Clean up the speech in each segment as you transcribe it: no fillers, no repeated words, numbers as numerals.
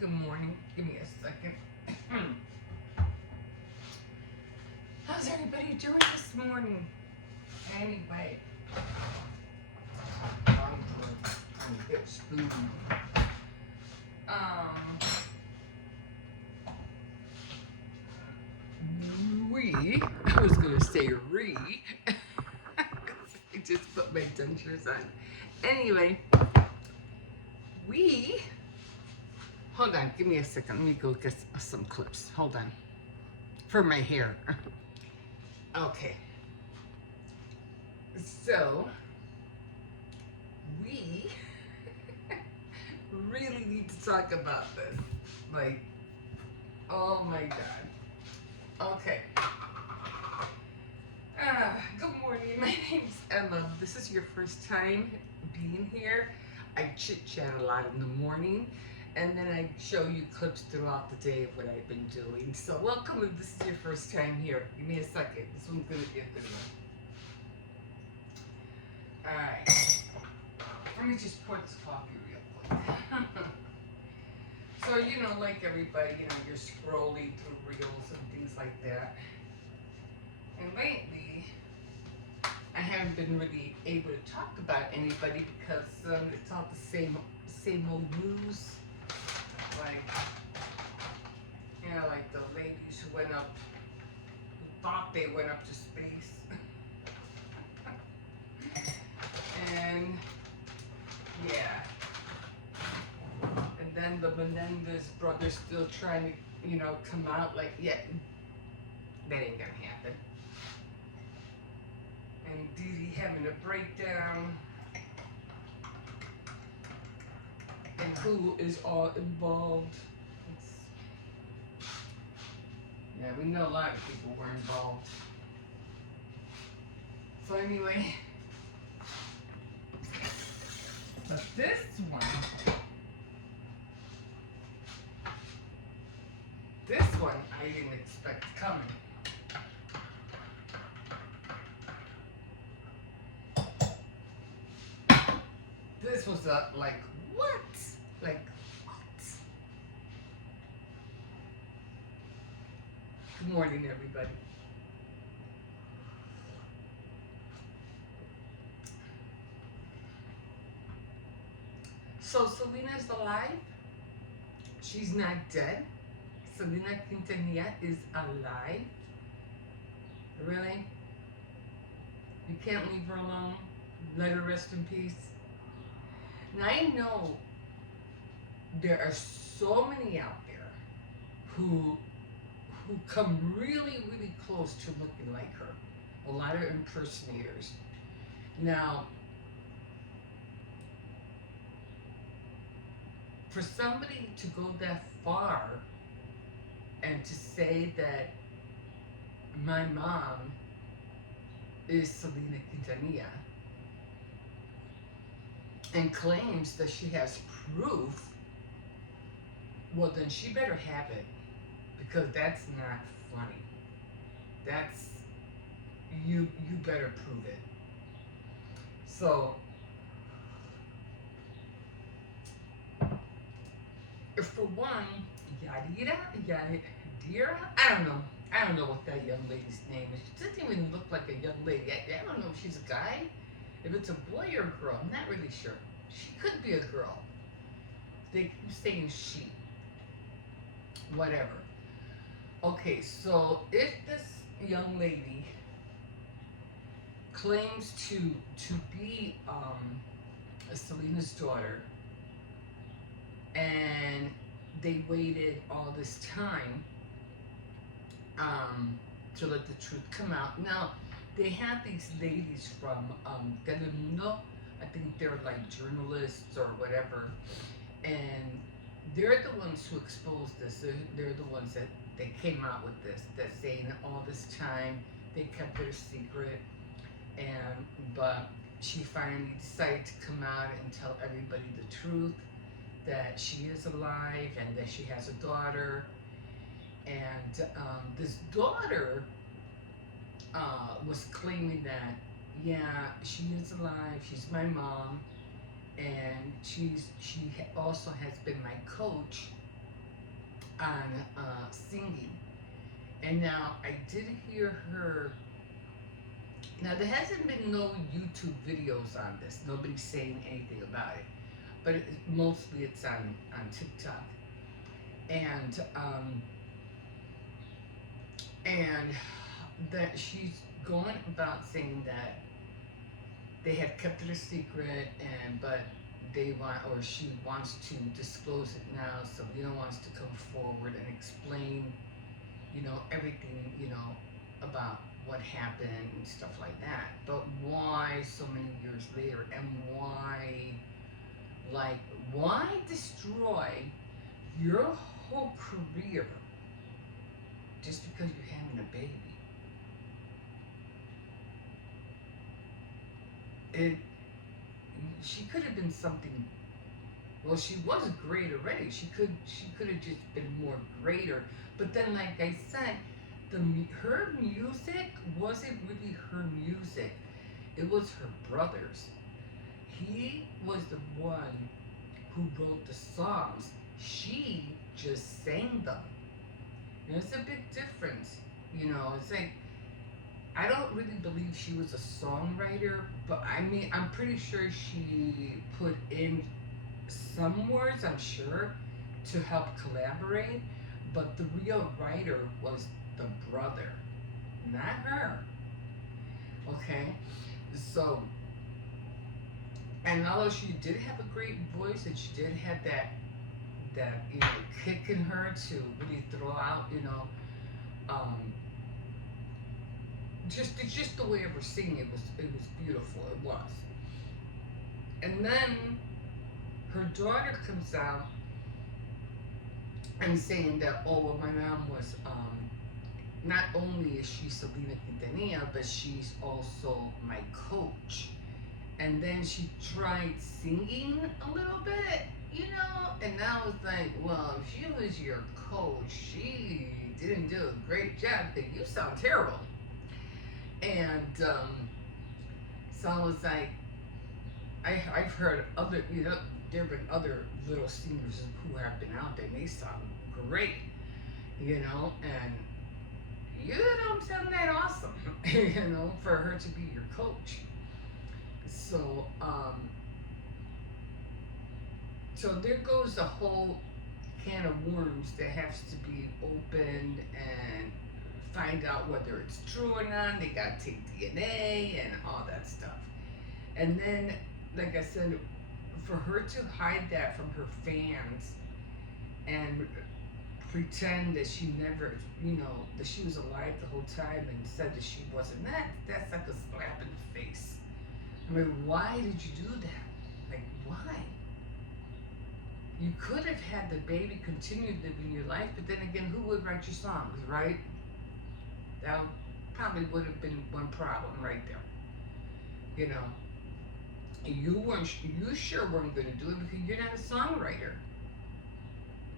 Good morning. Give me a second. How's everybody doing this morning? Anyway, I'm a bit spoon. Um, I was gonna say I just put my dentures on. Anyway, hold on, give me a second. Let me go get some clips. Hold on. For my hair. Okay. So, we really need to talk about this. Like, oh my God. Okay. Good morning. My name's Emma. This is your first time being here. I chit chat a lot in the morning, and then I show you clips throughout the day of what I've been doing. So welcome if this is your first time here. Give me a second. This one's gonna be a good one. Alright. Let me just pour this coffee real quick. So, like everybody, you're scrolling through reels and things like that. And lately, I haven't been really able to talk about anybody because it's all the same old news. Like, like the ladies who thought they went up to space. And, yeah. And then the Menendez brothers still trying to, come out like, yeah, that ain't gonna happen. And Dee having a breakdown. And who is all involved. Yeah, we know a lot of people were involved. So anyway, but this one I didn't expect coming. This was like, what? Like, what? Good morning, everybody. So Selena's alive. She's not dead. Selena Quintanilla is alive. Really? You can't leave her alone? Let her rest in peace? Now I know there are so many out there who come really, really close to looking like her. A lot of impersonators. Now, for somebody to go that far and to say that my mom is Selena Quintanilla and claims that she has proof, well then she better have it, because that's not funny. That's, you better prove it. So, for one, Yadira, I don't know what that young lady's name is. She doesn't even look like a young lady. I don't know if she's a guy, if it's a boy or a girl. I'm not really sure. She could be a girl. They keep saying she. Whatever. Okay, so if this young lady claims to be Selena's daughter, and they waited all this time to let the truth come out. Now, they have these ladies from Telemundo. I think they're like journalists or whatever, and they're the ones who exposed this. They're the ones that they came out with this, that saying all this time they kept their secret, but she finally decided to come out and tell everybody the truth, that she is alive and that she has a daughter. And this daughter was claiming that, yeah, she is alive, she's my mom, and she also has been my coach on singing. And now I did hear her. Now there hasn't been no YouTube videos on this. Nobody's saying anything about it, but mostly it's on TikTok. And and that she's going about saying that they had kept it a secret, and but they want, or she wants to disclose it now. Selena wants to come forward and explain, everything, about what happened and stuff like that. But why so many years later, and like, why destroy your whole career just because you're having a baby? It She could have been something. Well, she was great already. She could have just been more greater. But then, like I said, her music wasn't really her music. It was her brother's. He was the one who wrote the songs. She just sang them. And it's a big difference. It's like, I don't really believe she was a songwriter, but I mean, I'm pretty sure she put in some words, I'm sure, to help collaborate, but the real writer was the brother, not her. Okay? So, and although she did have a great voice and she did have that kick in her to really throw out, um, just the way of her singing, it was beautiful. It was. And then her daughter comes out and saying that, oh, well, my mom was, not only is she Selena Quintanilla, but she's also my coach. And then she tried singing a little bit, and I was like, well, if she was your coach, she didn't do a great job because you sound terrible. And so I was like, I've heard other, there have been other little singers who have been out there and they sound great, and you don't sound that awesome, for her to be your coach. So, so there goes the whole can of worms that has to be opened and find out whether it's true or not. They got to take DNA and all that stuff. And then, like I said, for her to hide that from her fans and pretend that she never, that she was alive the whole time and said that she wasn't, that's like a slap in the face. I mean, why did you do that? Like, why? You could have had the baby continue living your life, but then again, who would write your songs, right? That probably would have been one problem right there. You sure weren't going to do it because you're not a songwriter.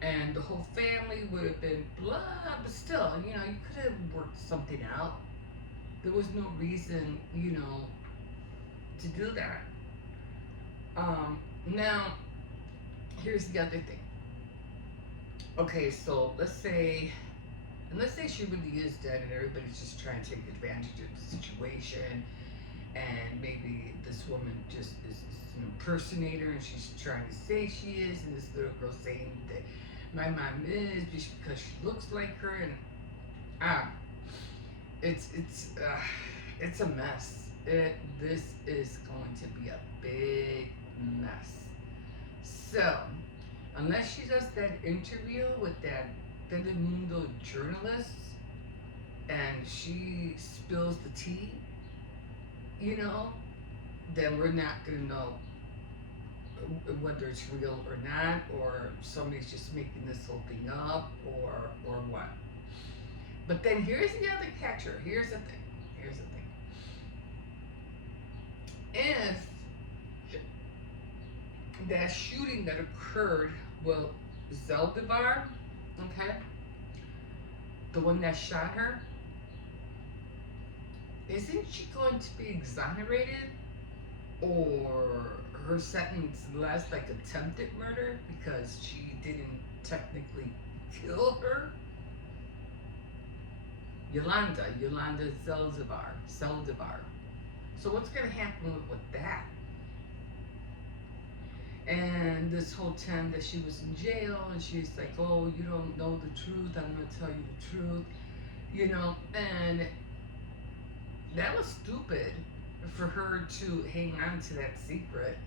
And the whole family would have been blah, but still, you could have worked something out. There was no reason, to do that. Now, here's the other thing. Okay, so let's say she really is dead and everybody's just trying to take advantage of the situation, and maybe this woman just is an impersonator and she's trying to say she is, and this little girl saying that my mom is just because she looks like her, and it's a mess. This is going to be a big mess. So, unless she does that interview with that Telemundo journalist and she spills the tea, then we're not going to know whether it's real or not, or somebody's just making this whole thing up, or what. But then here's the other catcher. Here's the thing. If that shooting that occurred, well, Zeldivar, okay, the one that shot her, isn't she going to be exonerated, or her sentence less like attempted murder because she didn't technically kill her. Yolanda Zeldivar. So what's going to happen with that? And this whole time that she was in jail, and she's like, "Oh, you don't know the truth. I'm going to tell you the truth," and that was stupid for her to hang on to that secret.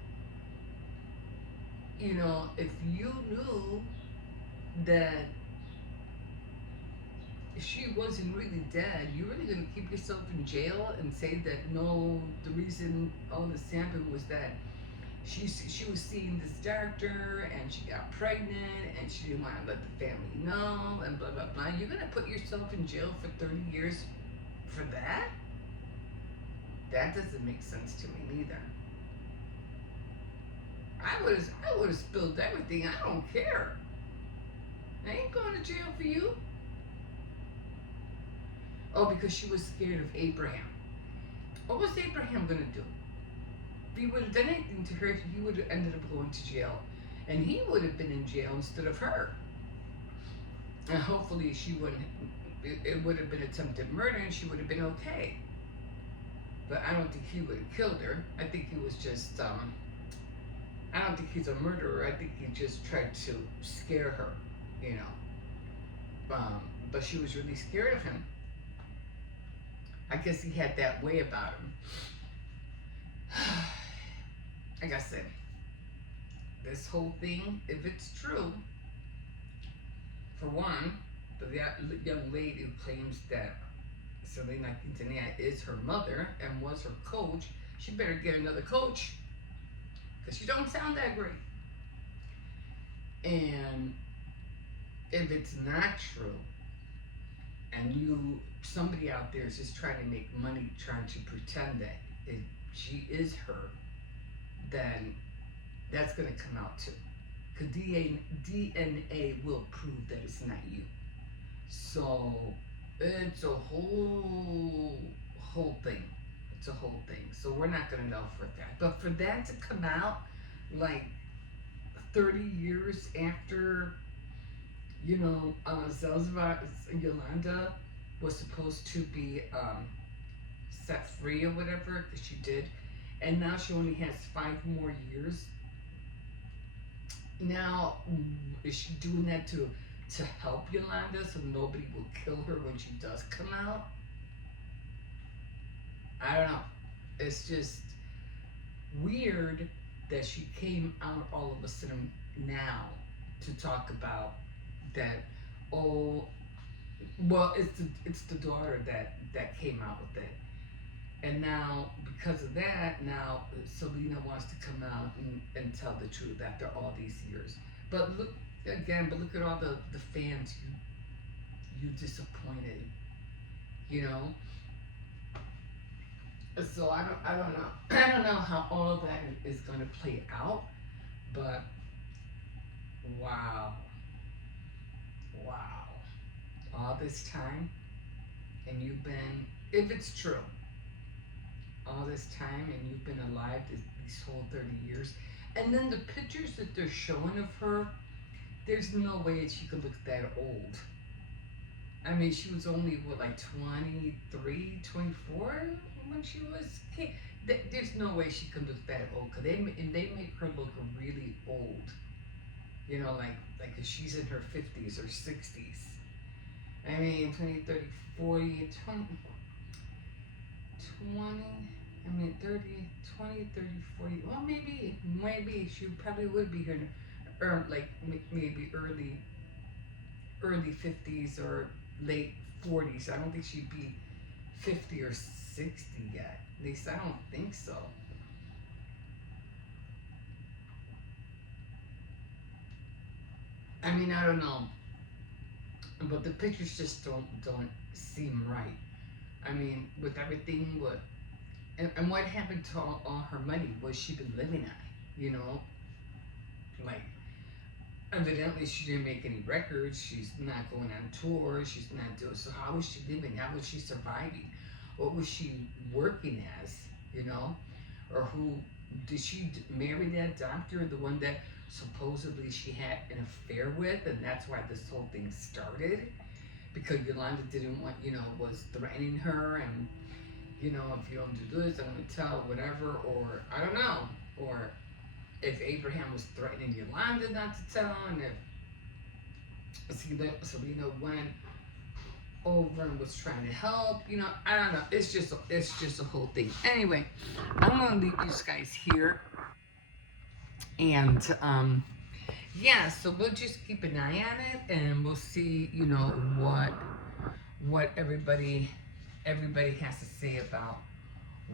If you knew that she wasn't really dead, you really gonna keep yourself in jail and say that no, the reason all this happened was that she was seeing this doctor and she got pregnant and she didn't want to let the family know and blah blah blah. You're gonna put yourself in jail for 30 years for that? That doesn't make sense to me neither. I would have spilled everything. I don't care. I ain't going to jail for you. Oh, because she was scared of Abraham. What was Abraham gonna do? If he would have done anything to her, he would have ended up going to jail. And he would have been in jail instead of her. And hopefully she wouldn't, it would have been attempted murder and she would have been okay. But I don't think he would have killed her. I think he was just, I don't think he's a murderer. I think he just tried to scare her, you know. But she was really scared of him. I guess he had that way about him. Like I said, this whole thing, if it's true, for one, the young lady who claims that Selena Quintanilla is her mother and was her coach, she better get another coach because she don't sound that great. And if it's not true, and somebody out there is just trying to make money, trying to pretend that she is her, then that's going to come out too. Because DNA will prove that it's not you. So it's a whole thing. It's a whole thing. So we're not going to know for that. But for that to come out like 30 years after, Zelzva Yolanda was supposed to be set free or whatever, because she did, and now she only has 5 more years. Now, is she doing that to help Yolanda so nobody will kill her when she does come out? I don't know. It's just weird that she came out all of a sudden now to talk about that. Oh, well, it's the daughter that came out with it. And now, because of that, now Selena wants to come out and tell the truth after all these years. But look at all the fans you disappointed, So I don't know. I don't know how all that is going to play out, but wow, all this time, and you've been, if it's true, all this time and you've been alive these whole 30 years, and then the pictures that they're showing of her, there's no way she could look that old. I mean, she was only like 23, 24 when she was kid. There's no way she could look that old, because they make her look really old, like cause she's in her 50s or 60s. I mean, 20, 30, 40, 20, I mean, 30, 20, 30, 40. Well, maybe she probably would be here, or like maybe early 50s or late 40s. I don't think she'd be 50 or 60 yet. At least I don't think so. I mean, I don't know, but the pictures just don't seem right. I mean, with everything, and what happened to all her money? Was she been living on? Like, evidently she didn't make any records. She's not going on tour. She's not doing. So how was she living? How was she surviving? What was she working as? Or who did she marry that doctor? The one that supposedly she had an affair with, and that's why this whole thing started. Because Yolanda didn't want, was threatening her, and if you don't do this, I'm gonna tell whatever, or I don't know, or if Abraham was threatening Yolanda not to tell, and if Selena went over and was trying to help, I don't know. It's just a whole thing. Anyway, I'm gonna leave you guys here, and yeah, so we'll just keep an eye on it, and we'll see, what everybody has to say about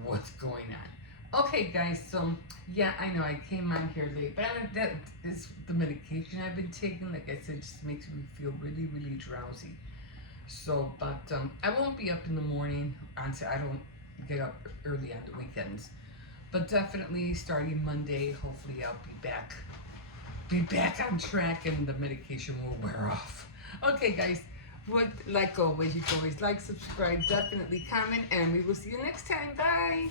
what's going on. Okay, guys. So yeah, I know I came on here late, but that is the medication I've been taking. Like I said, just makes me feel really, really drowsy. So, but I won't be up in the morning. I don't get up early on the weekends. But definitely starting Monday, hopefully I'll be back on track, and the medication will wear off. Okay, guys. Like always, you can always like, subscribe, definitely comment, and we will see you next time. Bye.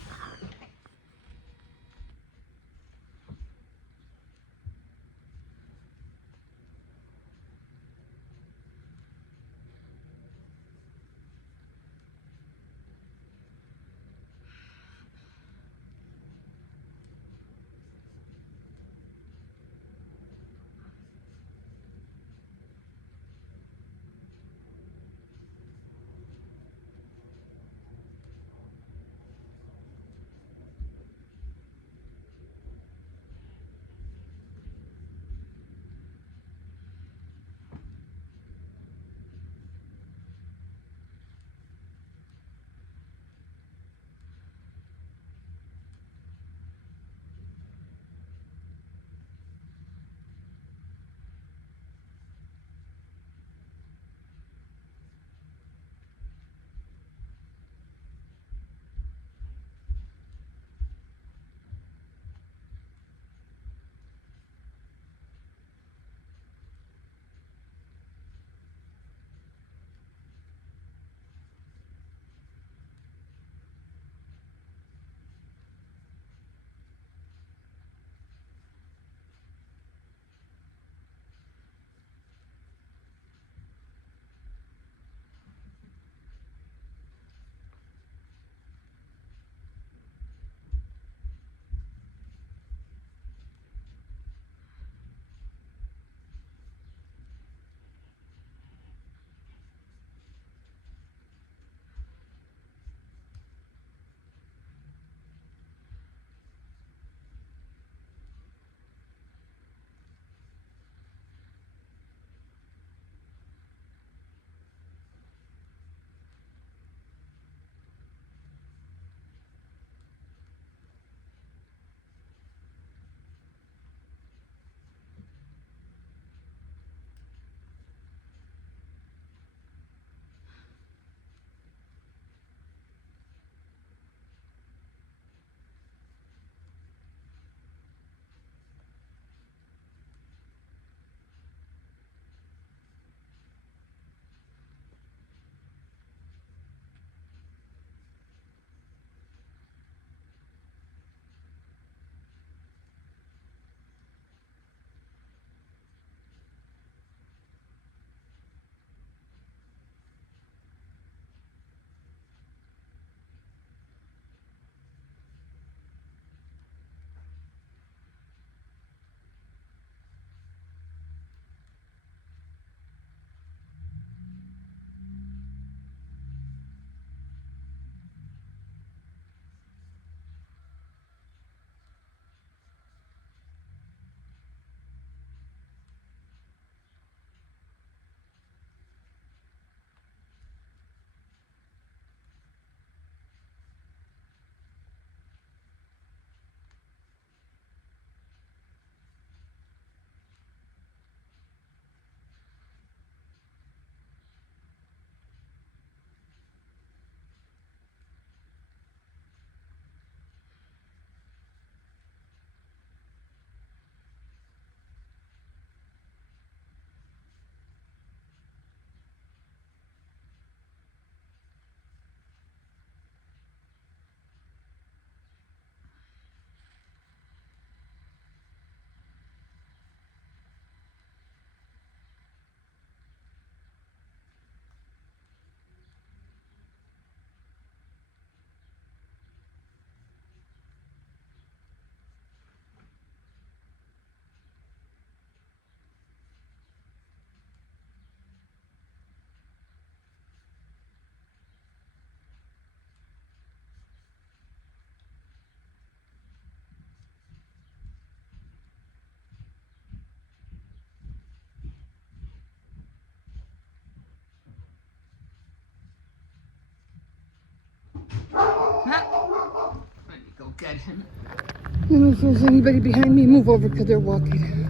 Huh? Let me go get him. I don't know if there's anybody behind me. Move over because they're walking.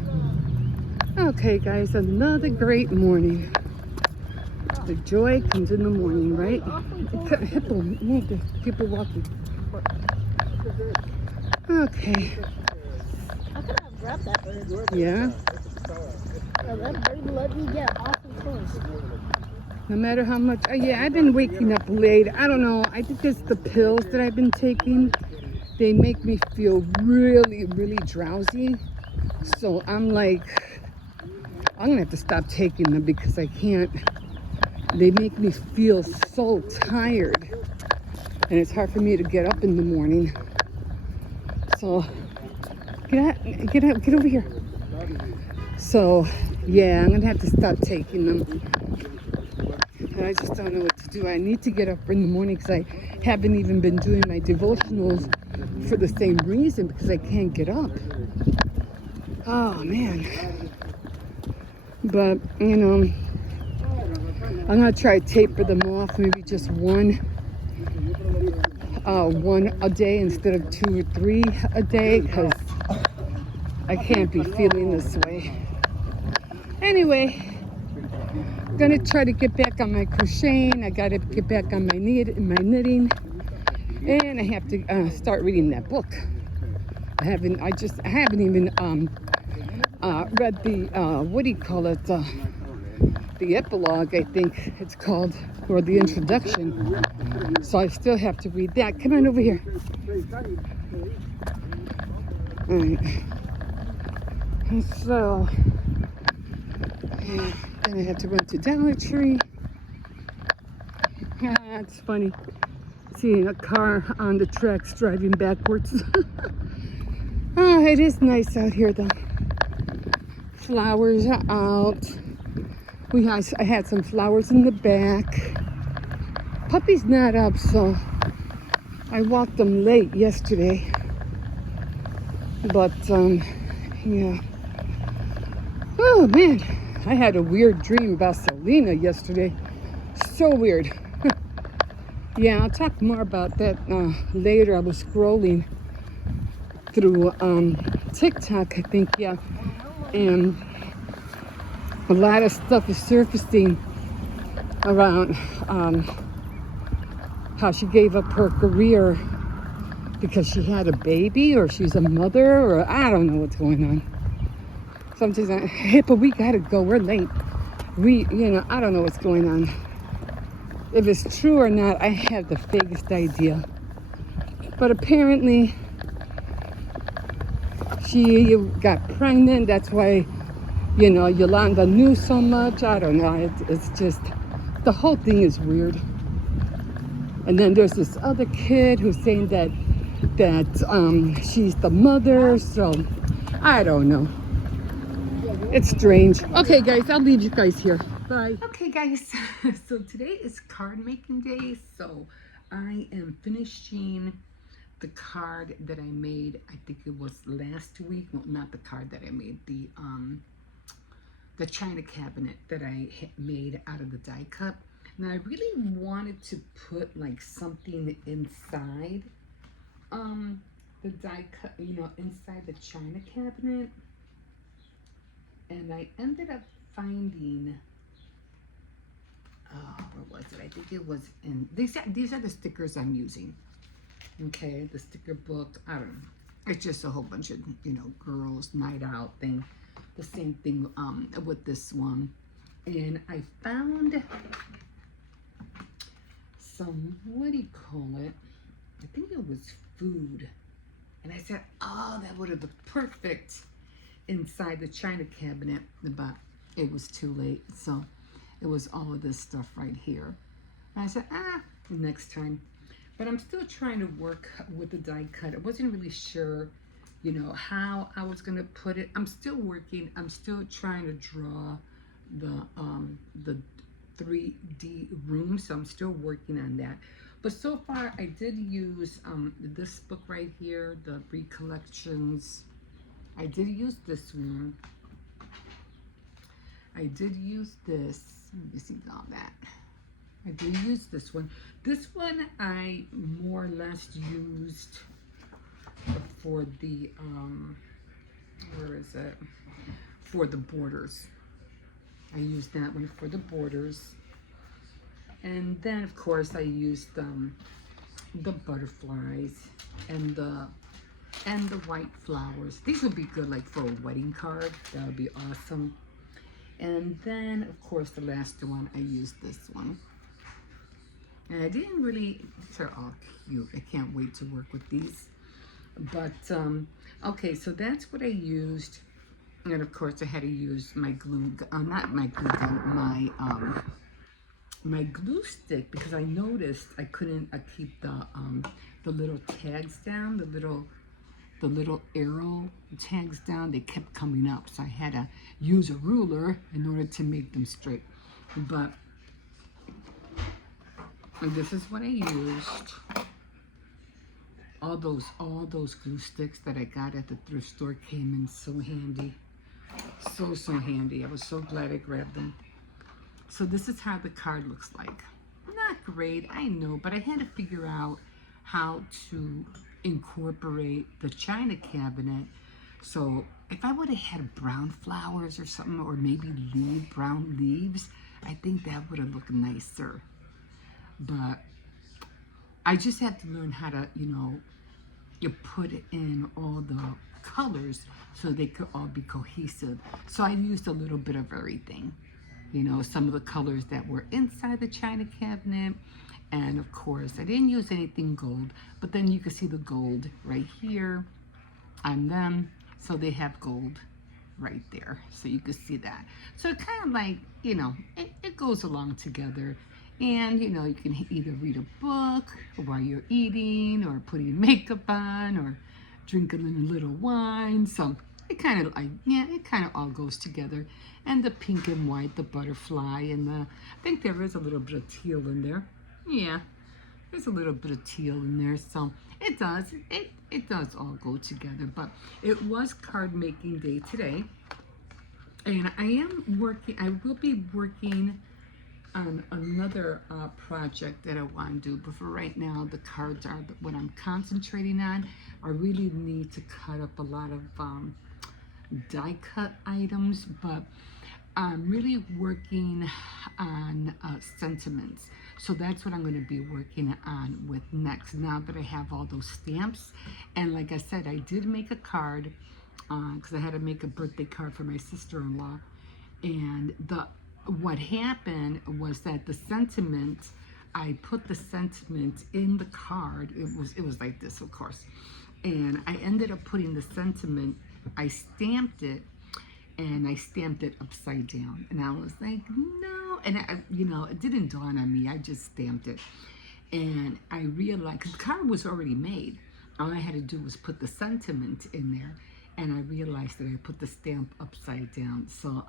Okay, guys, another great morning. The joy comes in the morning, right? Hippo, move. There's people walking. Okay. I could have grabbed that bird. Yeah. That bird let me get awesome close. No matter how much, yeah, I've been waking up late. I don't know. I think it's the pills that I've been taking. They make me feel really, really drowsy. So I'm like, I'm gonna have to stop taking them because I can't. They make me feel so tired, and it's hard for me to get up in the morning. So get over here. So yeah, I'm gonna have to stop taking them. And I just don't know what to do. I need to get up in the morning because I haven't even been doing my devotionals for the same reason, because I can't get up. Oh man. But you know, I'm gonna try to taper them off, maybe just one a day instead of 2 or 3 a day, because I can't be feeling this way. Anyway, gonna try to get back on my crocheting. I gotta get back on my knitting, and I have to start reading that book. I haven't even read the what do you call it, the epilogue, I think it's called, or the introduction. So I still have to read that. Come on over here. All right. So then I have to run to Dollar Tree. It's funny seeing a car on the tracks driving backwards. Oh, it is nice out here though. Flowers are out. I had some flowers in the back. Puppy's not up, so I walked them late yesterday. But yeah. Oh man, I had a weird dream about Selena yesterday. So weird. Yeah, I'll talk more about that later. I was scrolling through TikTok, I think, yeah, and a lot of stuff is surfacing around how she gave up her career because she had a baby, or she's a mother, or I don't know what's going on. Sometimes hey, but we gotta go, we're late. I don't know what's going on. If it's true or not, I have the vaguest idea. But apparently, she got pregnant. That's why, Yolanda knew so much. I don't know. It's just, the whole thing is weird. And then there's this other kid who's saying that she's the mother. So I don't know. It's strange. Okay, guys, I'll leave you guys here. Bye. Okay, guys. So today is card making day. So I am finishing the card that I made. I think it was last week. Well, not the card that I made. The china cabinet that I made out of the die cup. Now I really wanted to put like something inside the die cut, inside the china cabinet. And I ended up finding, where was it? I think it was in, these are the stickers I'm using. Okay, the sticker book, I don't know. It's just a whole bunch of, girls' night out thing. The same thing with this one. And I found some, what do you call it? I think it was food. And I said, oh, that would have been perfect inside the china cabinet, but it was too late. So it was all of this stuff right here. And I said, next time. But I'm still trying to work with the die cut. I wasn't really sure, how I was gonna put it. I'm still working. I'm still trying to draw the 3D room. So I'm still working on that. But so far, I did use this book right here, the Recollections. I did use this one. I did use this. Let me see all that. I do use this one. This one I more or less used for the, where is it? For the borders. I used that one for the borders. And then, of course, I used the butterflies and the white flowers. These would be good like for a wedding card. That would be awesome. And then, of course, the last one, I used this one. And I didn't really, these are all cute. I can't wait to work with these. But, okay, so that's what I used. And of course, I had to use my glue, not my glue gun, my glue stick, because I noticed I couldn't keep the little tags down, the little arrow tags down. They kept coming up, so I had to use a ruler in order to make them straight. But this is what I used. All those glue sticks that I got at the thrift store came in so handy. So handy. I was so glad I grabbed them. So this is how the card looks like. Not great, I know, but I had to figure out how to incorporate the china cabinet. So if I would have had brown flowers or something, or maybe brown leaves, I think that would have looked nicer. But I just had to learn how to, you put in all the colors so they could all be cohesive. So I used a little bit of everything. Some of the colors that were inside the china cabinet. And of course, I didn't use anything gold, but then you can see the gold right here on them. So they have gold right there. So you can see that. So it kind of like, it goes along together. And, you can either read a book while you're eating, or putting makeup on, or drinking a little wine. So it kind of all goes together. And the pink and white, the butterfly, and I think there is a little bit of teal in there. Yeah, there's a little bit of teal in there. So it does all go together. But it was card making day today. And I will be working on another project that I want to do, but for right now, the cards are what I'm concentrating on. I really need to cut up a lot of die cut items, but I'm really working on sentiments. So that's what I'm going to be working on with next, now that I have all those stamps. And like I said, I did make a card because I had to make a birthday card for my sister-in-law. And what happened was that the sentiment, I put the sentiment in the card. It was like this, of course. And I ended up putting the sentiment, I stamped it, and I stamped it upside down. And I was like, no. And it didn't dawn on me. I just stamped it. And I realized, because the card was already made, all I had to do was put the sentiment in there. And I realized that I put the stamp upside down. So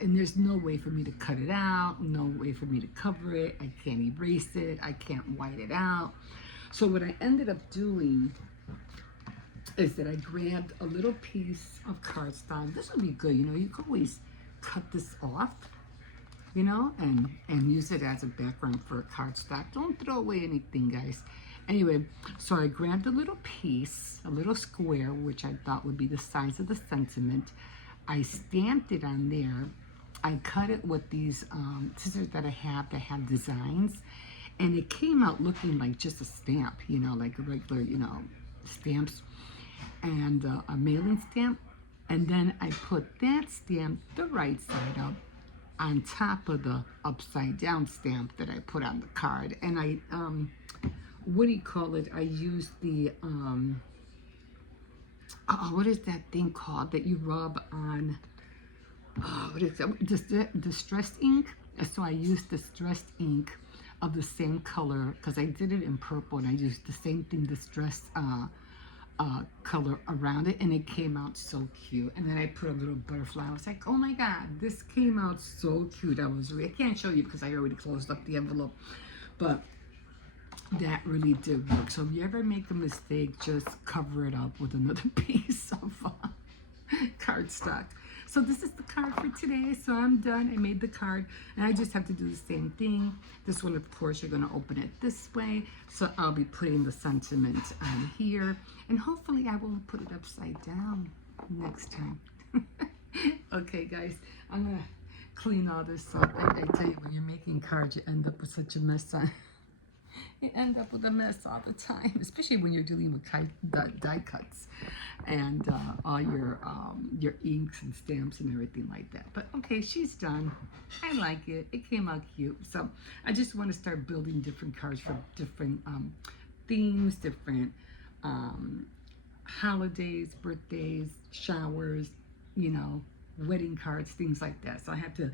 and there's no way for me to cut it out, no way for me to cover it. I can't erase it. I can't white it out. So what I ended up doing is that I grabbed a little piece of cardstock. This would be good, you can always cut this off, and use it as a background for a cardstock. Don't throw away anything, guys. Anyway, so I grabbed a little piece, a little square, which I thought would be the size of the sentiment. I stamped it on there. I cut it with these scissors that I have that have designs. And it came out looking like just a stamp, like a regular, stamps. And a mailing stamp. And then I put that stamp, the right side up, on top of the upside down stamp that I put on the card. And I, what do you call it? I used the, what is that thing called that you rub on? What is that? Distressed ink. So I used distressed ink of the same color, because I did it in purple, and I used the same thing, distressed color around it, and it came out so cute. And then I put a little butterfly. I was like, oh my God, this came out so cute. I can't show you because I already closed up the envelope, but that really did work. So if you ever make a mistake, just cover it up with another piece of cardstock. So this is the card for today. So I'm done. I made the card, and I just have to do the same thing. This one, of course, you're going to open it this way. So I'll be putting the sentiment on here, and hopefully I will put it upside down next time. Okay, guys, I'm going to clean all this up. I tell you, when you're making cards, you end up with such a mess on. You end up with a mess all the time, especially when you're dealing with die cuts and all your inks and stamps and everything like that. But okay, she's done. I like it. It came out cute. So I just want to start building different cards for different themes, different holidays, birthdays, showers, you know, wedding cards, things like that. So I have to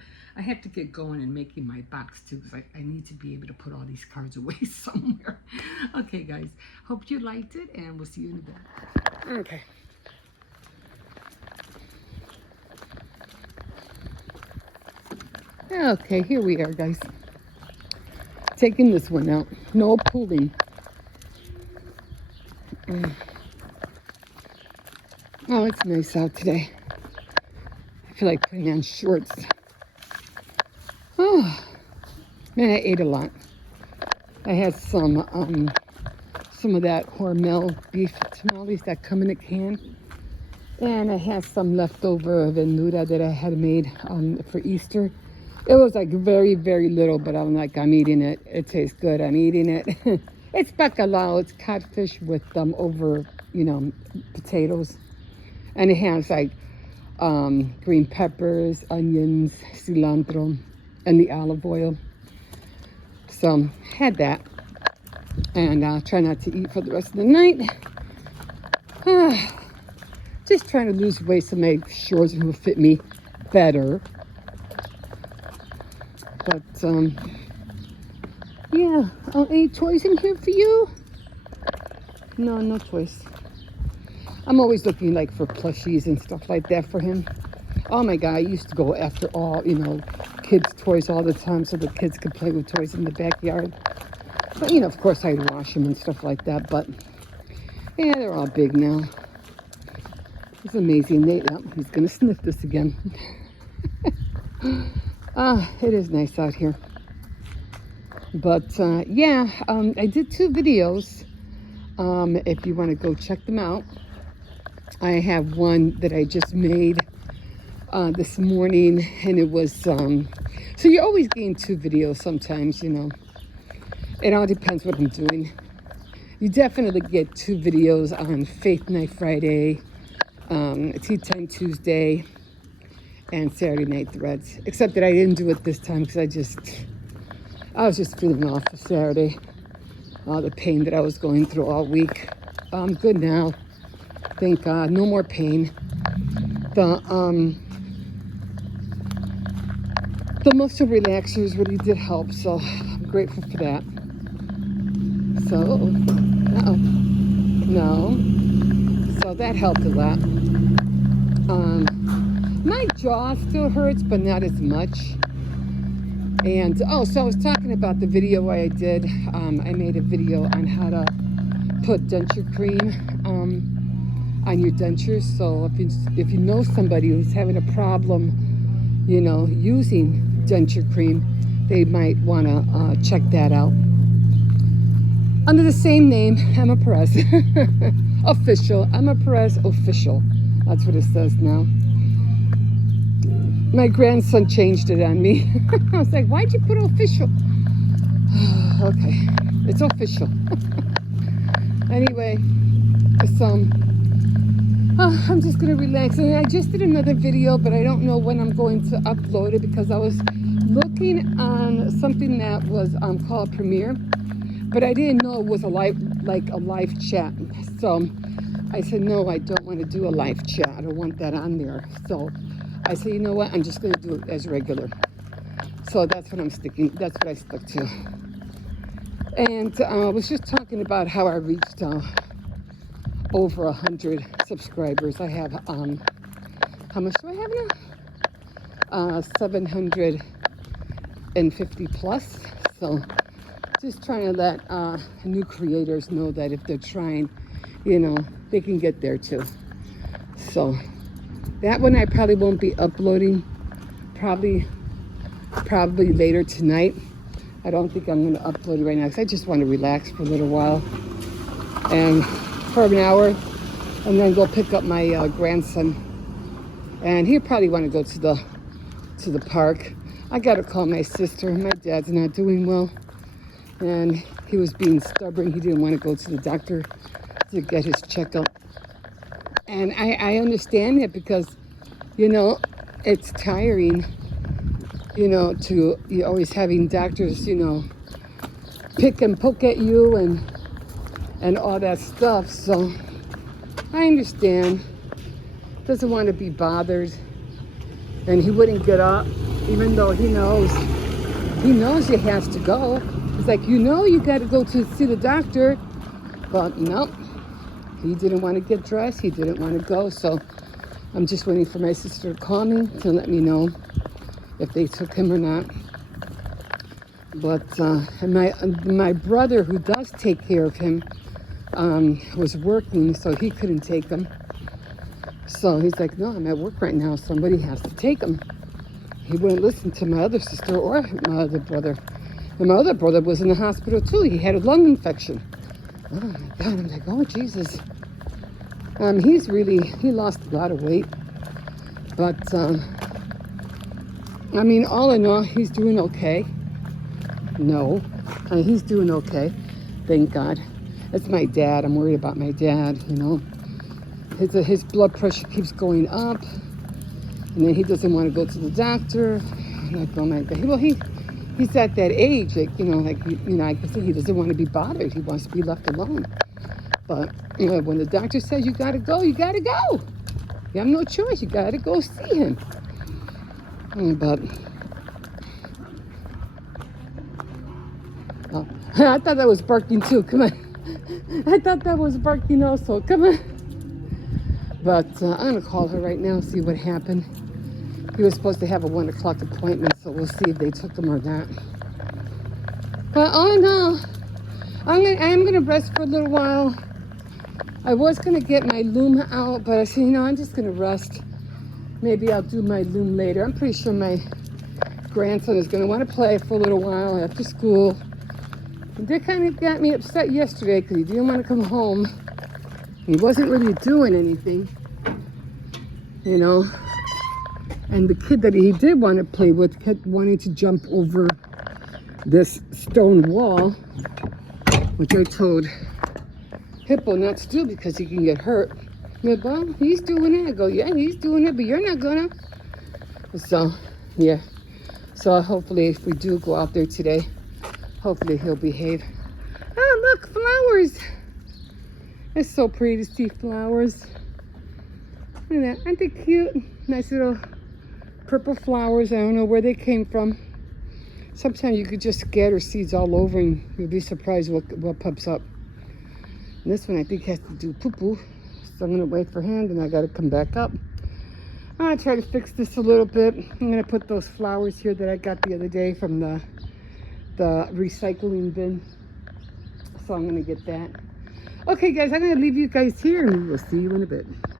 get going and making my box too, because I need to be able to put all these cards away somewhere. Okay, guys, hope you liked it, and we'll see you in a bit. Okay. Okay, here we are, guys. Taking this one out. No pulling. Oh, it's nice out today. I feel like putting on shorts. Oh, man, I ate a lot. I had some of that Hormel beef tamales that come in a can. And I had some leftover venuta that I had made for Easter. It was like very, very little, but I'm eating it. It tastes good. I'm eating it. It's bacalao. It's catfish with over, potatoes. And it has like green peppers, onions, cilantro, and the olive oil. So had that, and try not to eat for the rest of the night. Just trying to lose weight so my shorts will fit me better. But yeah, any toys in here for you? No toys. I'm always looking like for plushies and stuff like that for him. Oh my God, I used to go after all, kids' toys all the time so the kids could play with toys in the backyard. But, of course I'd wash them and stuff like that. But, yeah, they're all big now. It's amazing. He's going to sniff this again. It is nice out here. But, yeah, I did 2 videos. If you want to go check them out. I have one that I just made this morning, and it was, so you're always getting 2 videos sometimes, It all depends what I'm doing. You definitely get 2 videos on Faith Night Friday, Tea Time Tuesday, and Saturday Night Threads. Except that I didn't do it this time because I was just feeling off for Saturday. All the pain that I was going through all week. I'm good now. Thank God, no more pain. The muscle relaxers really did help, so I'm grateful for that. So, no. So that helped a lot. My jaw still hurts, but not as much. And, so I was talking about the video I did. I made a video on how to put denture cream on your dentures. So if you know somebody who's having a problem, using denture cream, they might want to check that out. Under the same name, Emma Perez. Official. Emma Perez Official. That's what it says now. My grandson changed it on me. I was like, why'd you put official? Okay, it's official. Anyway, so I'm just gonna relax. And I just did another video, but I don't know when I'm going to upload it because I was looking on something that was called Premiere, but I didn't know it was a live chat. So I said, no, I don't want to do a live chat. I don't want that on there. So I said, you know what? I'm just going to do it as regular. So that's what I stuck to. And I was just talking about how I reached over 100 subscribers. I have, how much do I have now? 750 plus. So just trying to let new creators know that if they're trying, they can get there too. So That one I probably won't be uploading. Probably later tonight. I don't think I'm going to upload it right now because I just want to relax for a little while. And for an hour. And then go pick up my grandson. And he'll probably want to go to the park. I got to call my sister. My dad's not doing well. And he was being stubborn. He didn't want to go to the doctor to get his checkup. And I understand it because, you know, it's tiring, you know, to you always having doctors, you know, pick and poke at you and all that stuff. So I understand. Doesn't want to be bothered. And he wouldn't get up, even though he knows he has to go. It's like, you know, you got to go to see the doctor. But no, he didn't want to get dressed. He didn't want to go. So I'm just waiting for my sister to call me to let me know if they took him or not. But and my brother, who does take care of him, was working, so he couldn't take him. So he's like, no, I'm at work right now. Somebody has to take him. He wouldn't listen to my other sister or my other brother. And my other brother was in the hospital too. He had a lung infection. Oh my God, I'm like, oh Jesus. He lost a lot of weight. But, I mean, all in all, he's doing okay. No, he's doing okay. Thank God. It's my dad. I'm worried about my dad, you know. His blood pressure keeps going up. And then he doesn't want to go to the doctor. I'm like, oh my God. Well, he's at that age, like, you know, like I said, he doesn't want to be bothered. He wants to be left alone. But, you know, when the doctor says you got to go, you got to go. You have no choice. You got to go see him. But oh, I thought that was barking too. Come on. I thought that was barking also. Come on. But I'm going to call her right now and see what happened. He was supposed to have a 1 o'clock appointment, so we'll see if they took him or not. But all in all, I am going to rest for a little while. I was going to get my loom out, but I said, you know, I'm just going to rest. Maybe I'll do my loom later. I'm pretty sure my grandson is going to want to play for a little while after school. And they kind of got me upset yesterday because he didn't want to come home. He wasn't really doing anything, you know. And the kid that he did want to play with kept wanting to jump over this stone wall, which I told Hippo not to do because he can get hurt. But, well, he's doing it. I go, yeah, he's doing it, but you're not gonna. So, yeah. So hopefully if we do go out there today, hopefully he'll behave. Oh, look, flowers. It's so pretty to see flowers. Look at that. Aren't they cute? Nice little purple flowers. I don't know where they came from. Sometimes you could just scatter seeds all over and you'll be surprised what pops up. And this one I think has to do poo-poo. So I'm going to wait for him, and I got to come back up. I'm going to try to fix this a little bit. I'm going to put those flowers here that I got the other day from the recycling bin. So I'm going to get that. Okay, guys, I'm going to leave you guys here, and we'll see you in a bit.